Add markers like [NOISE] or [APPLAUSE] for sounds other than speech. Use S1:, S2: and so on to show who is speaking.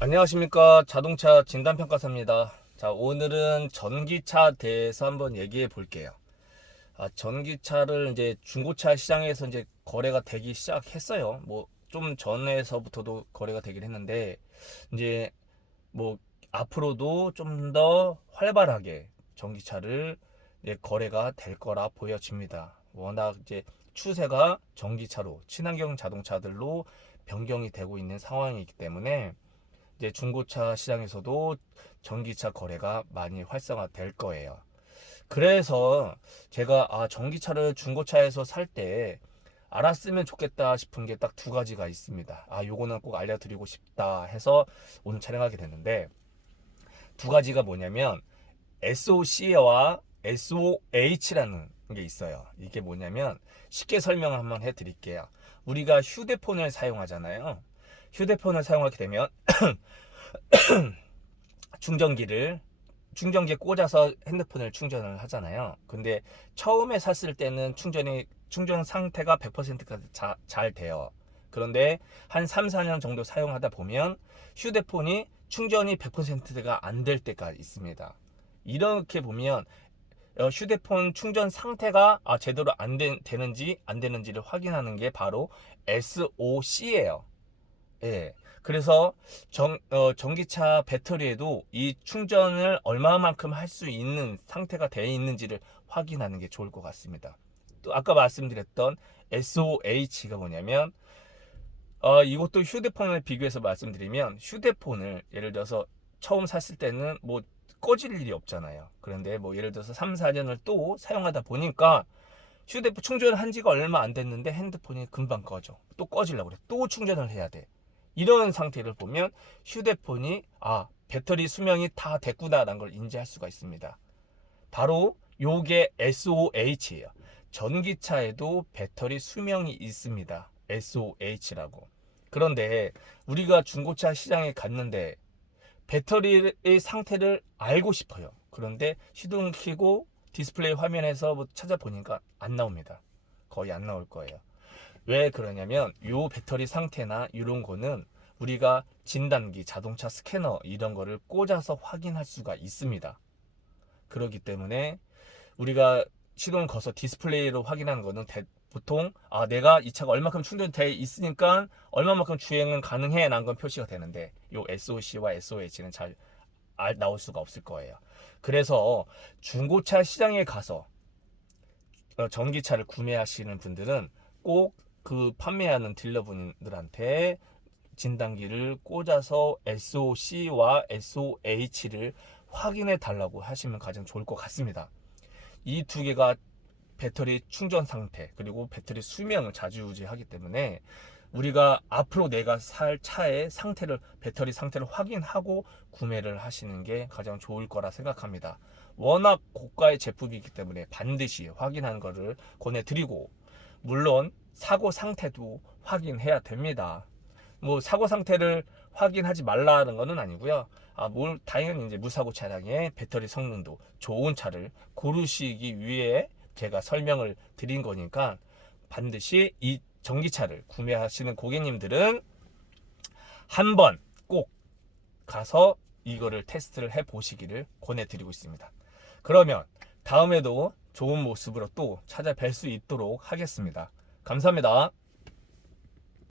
S1: 안녕하십니까. 자동차 진단평가사입니다. 자 오늘은 전기차 대해서 한번 얘기해 볼게요. 아, 전기차를 이제 중고차 시장에서 이제 거래가 되기 시작했어요. 뭐 좀 전에서부터도 거래가 되긴 했는데 이제 뭐 앞으로도 좀 더 활발하게 전기차를 이제 거래가 될 거라 보여집니다. 워낙 이제 추세가 전기차로 친환경 자동차들로 변경이 되고 있는 상황이기 때문에 이제 중고차 시장에서도 전기차 거래가 많이 활성화될 거예요. 그래서 제가 아 전기차를 중고차에서 살 때 알았으면 좋겠다 싶은 게 딱 두 가지가 있습니다. 아 요거는 꼭 알려드리고 싶다 해서 오늘 촬영하게 됐는데 두 가지가 뭐냐면 SOC와 SOH라는 게 있어요. 이게 뭐냐면 쉽게 설명을 한번 해드릴게요. 우리가 휴대폰을 사용하잖아요. 휴대폰을 사용하게 되면 [CLEARS THROAT] 충전기를 충전기에 꽂아서 핸드폰을 충전을 하잖아요. 근데 처음에 샀을 때는 충전이 충전 상태가 100%가 자, 잘 돼요. 그런데 한 3, 4년 정도 사용하다 보면 휴대폰이 충전이 100%가 안 될 때가 있습니다. 이렇게 보면 어, 휴대폰 충전 상태가 아, 제대로 안 되, 되는지 안 되는지를 확인하는 게 바로 SOC예요. 예. 그래서 전, 어, 전기차 배터리에도 이 충전을 얼마만큼 할 수 있는 상태가 되어 있는지를 확인하는 게 좋을 것 같습니다. 또 아까 말씀드렸던 SOH가 뭐냐면 어, 이것도 휴대폰을 비교해서 말씀드리면 휴대폰을 예를 들어서 처음 샀을 때는 뭐 꺼질 일이 없잖아요. 그런데 뭐 예를 들어서 3, 4년을 또 사용하다 보니까 휴대폰 충전을 한 지가 얼마 안 됐는데 핸드폰이 금방 꺼져. 또 꺼지려고 그래. 또 충전을 해야 돼. 이런 상태를 보면 휴대폰이 아 배터리 수명이 다 됐구나라는 걸 인지할 수가 있습니다. 바로 요게 SOH예요. 전기차에도 배터리 수명이 있습니다. SOH라고. 그런데 우리가 중고차 시장에 갔는데 배터리의 상태를 알고 싶어요. 그런데 시동 켜고 디스플레이 화면에서 뭐 찾아보니까 안 나옵니다. 거의 안 나올 거예요. 왜 그러냐면 요 배터리 상태나 이런 거는 우리가 진단기, 자동차 스캐너 이런 거를 꽂아서 확인할 수가 있습니다. 그렇기 때문에 우리가 시동을 거서 디스플레이로 확인하는 거는 대, 보통 아 내가 이 차가 얼마큼 충전돼 있으니까 얼마만큼 주행은 가능해 라는 건 표시가 되는데 요 SOC와 SOH는 잘 알, 나올 수가 없을 거예요. 그래서 중고차 시장에 가서 어, 전기차를 구매하시는 분들은 꼭 그 판매하는 딜러분들한테 진단기를 꽂아서 SOC와 SOH를 확인해 달라고 하시면 가장 좋을 것 같습니다. 이 두 개가 배터리 충전 상태 그리고 배터리 수명을 좌지우지하기 때문에 우리가 앞으로 내가 살 차의 상태를 배터리 상태를 확인하고 구매를 하시는 게 가장 좋을 거라 생각합니다. 워낙 고가의 제품이기 때문에 반드시 확인하는 것을 권해드리고 물론 사고 상태도 확인해야 됩니다. 뭐 사고 상태를 확인하지 말라는 것은 아니고요. 아, 뭘 당연히 이제 무사고 차량의 배터리 성능도 좋은 차를 고르시기 위해 제가 설명을 드린 거니까 반드시 이 전기차를 구매하시는 고객님들은 한번 꼭 가서 이거를 테스트를 해 보시기를 권해드리고 있습니다. 그러면 다음에도 좋은 모습으로 또 찾아뵐 수 있도록 하겠습니다. 감사합니다.